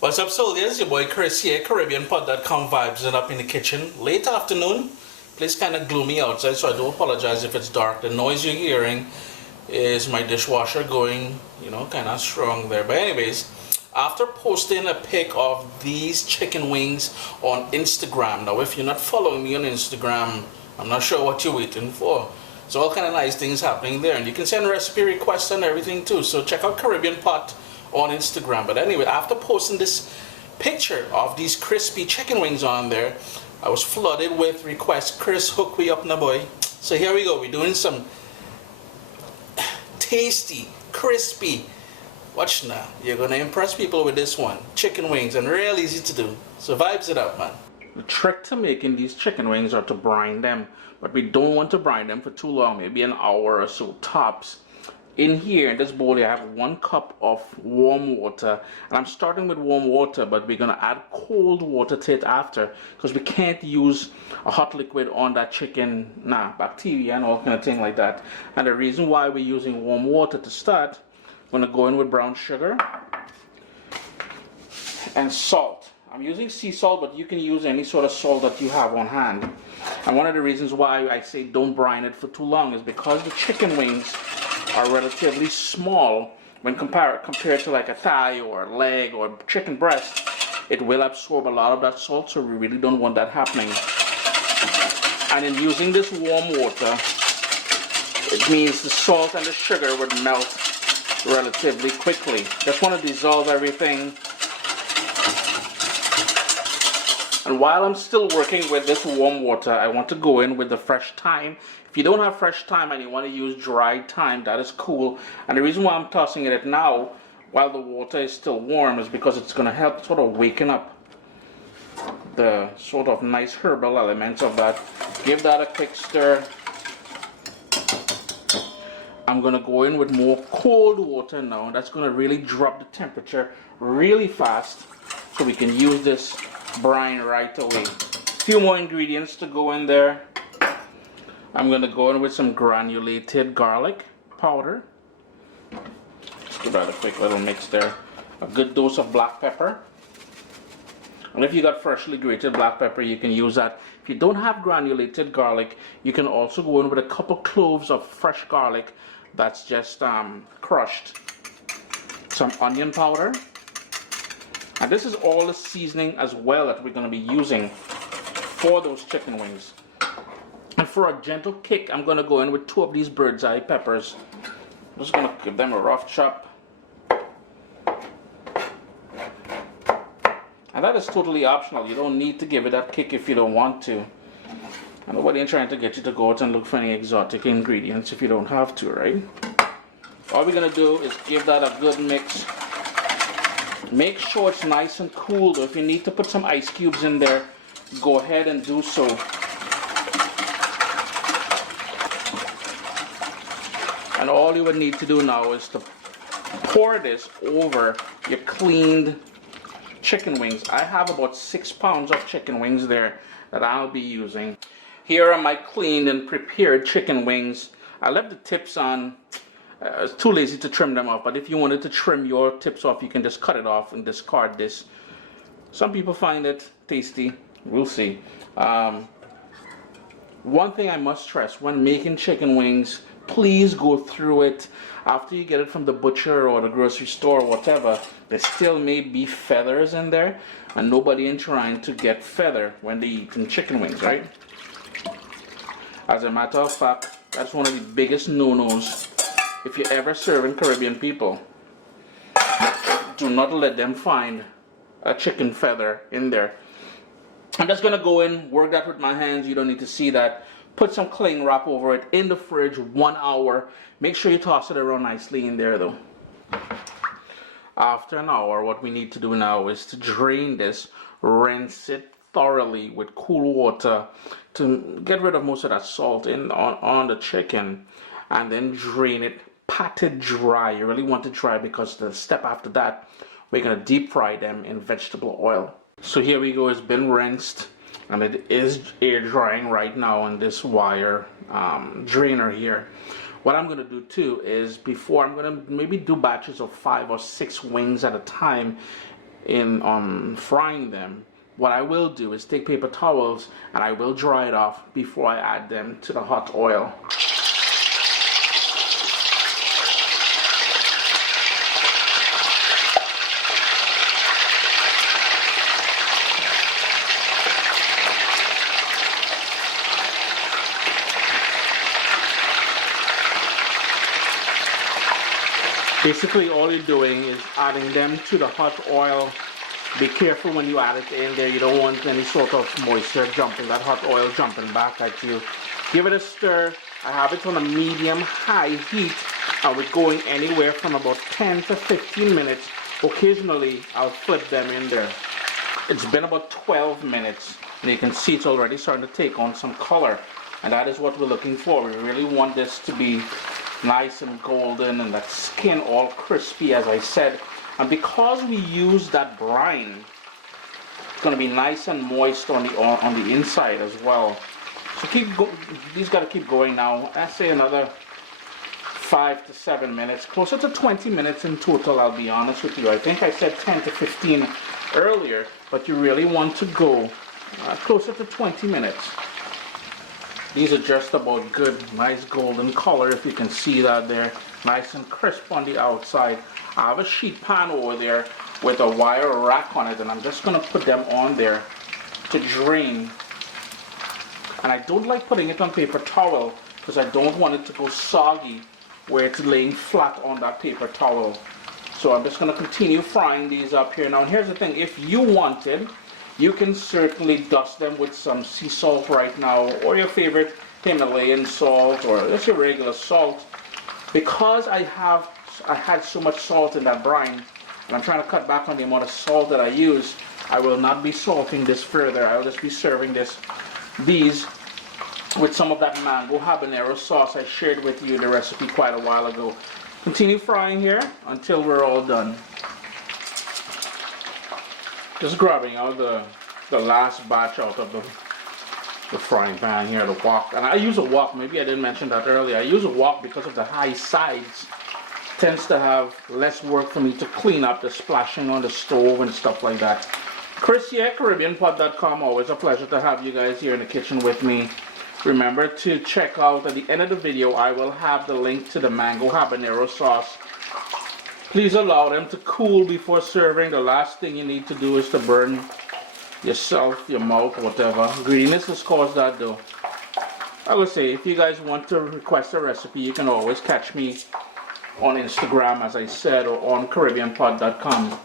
What's up, soldiers? Your boy Chris here, CaribbeanPod.com vibes and up in the kitchen. Late afternoon, place kind of gloomy outside, so I do apologize if it's dark. The noise you're hearing is my dishwasher going, kind of strong there. But anyways, after posting a pic of these chicken wings on Instagram, now if you're not following me on Instagram, I'm not sure what you're waiting for. So all kind of nice things happening there, and you can send recipe requests and everything too. So check out Caribbean Pot on Instagram. But anyway, after posting this picture of these crispy chicken wings on there, I was flooded with requests. Chris, hook me up now, boy. So here we go. We're doing some tasty, crispy, watch now, you're gonna impress people with this one. Chicken wings, and real easy to do. So vibes it up, man. The trick to making these chicken wings are to brine them, but we don't want to brine them for too long, maybe an hour or so tops. In here, in this bowl here, I have 1 cup of warm water, and I'm starting with warm water, but we're gonna add cold water to it after, because we can't use a hot liquid on that chicken, bacteria and all kind of thing like that. And the reason why we're using warm water to start, I'm gonna go in with brown sugar and salt. I'm using sea salt, but you can use any sort of salt that you have on hand. And one of the reasons why I say don't brine it for too long is because the chicken wings are relatively small when compared to like a thigh or a leg or chicken breast. It will absorb a lot of that salt, so we really don't want that happening. And in using this warm water, it means the salt and the sugar would melt relatively quickly. Just want to dissolve everything. And while I'm still working with this warm water, I want to go in with the fresh thyme. If you don't have fresh thyme and you want to use dried thyme, that is cool. And the reason why I'm tossing it now while the water is still warm is because it's going to help sort of waken up the sort of nice herbal elements of that. Give that a quick stir. I'm going to go in with more cold water now. That's going to really drop the temperature really fast so we can use this brine right away. A few more ingredients to go in there. I'm going to go in with some granulated garlic powder. Just give that a quick little mix there. A good dose of black pepper. And if you got freshly grated black pepper, you can use that. If you don't have granulated garlic, you can also go in with a couple cloves of fresh garlic that's just crushed. Some onion powder. And this is all the seasoning as well that we're going to be using for those chicken wings. And for a gentle kick, I'm going to go in with 2 of these bird's eye peppers. I'm just going to give them a rough chop. And that is totally optional. You don't need to give it that kick if you don't want to. And nobody ain't trying to get you to go out and look for any exotic ingredients if you don't have to, right? All we're going to do is give that a good mix. Make sure it's nice and cool, though. If you need to put some ice cubes in there, go ahead and do so. And all you would need to do now is to pour this over your cleaned chicken wings. I have about 6 pounds of chicken wings there that I'll be using. Here are my cleaned and prepared chicken wings. I left the tips on. I was too lazy to trim them off, but if you wanted to trim your tips off, you can just cut it off and discard this. Some people find it tasty. We'll see. One thing I must stress when making chicken wings, please go through it after you get it from the butcher or the grocery store or whatever. There still may be feathers in there, and nobody ain't trying to get feather when they eat chicken wings, right? As a matter of fact, that's one of the biggest no-nos. If you're ever serving Caribbean people, do not let them find a chicken feather in there. I'm just going to go in, work that with my hands. You don't need to see that. Put some cling wrap over it in the fridge 1 hour. Make sure you toss it around nicely in there though. After an hour, what we need to do now is to drain this, rinse it thoroughly with cool water to get rid of most of that salt on the chicken, and then drain it, pat it dry. You really want it dry because the step after that, we're going to deep fry them in vegetable oil. So here we go, it's been rinsed and it is air drying right now on this wire drainer here. What I'm going to do too is before I'm going to maybe do batches of 5 or 6 wings at a time in frying them. What I will do is take paper towels and I will dry it off before I add them to the hot oil. Basically all you're doing is adding them to the hot oil. Be careful when you add it in there. You don't want any sort of moisture jumping, that hot oil jumping back at you. Give it a stir. I have it on a medium-high heat. And we're going anywhere from about 10 to 15 minutes. Occasionally, I'll flip them in there. It's been about 12 minutes. And you can see it's already starting to take on some color. And that is what we're looking for. We really want this to be nice and golden and that skin all crispy, as I said. And because we use that brine, it's going to be nice and moist on the inside as well. So these got to keep going now. I say another 5 to 7 minutes, closer to 20 minutes in total, I'll be honest with you. I think I said 10 to 15 earlier, but you really want to go closer to 20 minutes. These are just about good, nice golden color, if you can see that there. Nice and crisp on the outside. I have a sheet pan over there with a wire rack on it, and I'm just going to put them on there to drain. And I don't like putting it on paper towel because I don't want it to go soggy where it's laying flat on that paper towel. So I'm just going to continue frying these up here. Now here's the thing, if you wanted, you can certainly dust them with some sea salt right now, or your favorite Himalayan salt, or just your regular salt. Because I had so much salt in that brine, and I'm trying to cut back on the amount of salt that I use, I will not be salting this further. I'll just be serving these with some of that mango habanero sauce I shared with you the recipe quite a while ago. Continue frying here until we're all done. Just grabbing out the last batch out of the frying pan here, the wok. And I use a wok, maybe I didn't mention that earlier. I use a wok because of the high sides. Tends to have less work for me to clean up the splashing on the stove and stuff like that. Chris here, CaribbeanPot.com. Always a pleasure to have you guys here in the kitchen with me. Remember to check out at the end of the video, I will have the link to the mango habanero sauce. Please allow them to cool before serving. The last thing you need to do is to burn yourself, your mouth, whatever. Greediness has caused that though. I would say if you guys want to request a recipe, you can always catch me on Instagram, as I said, or on CaribbeanPot.com.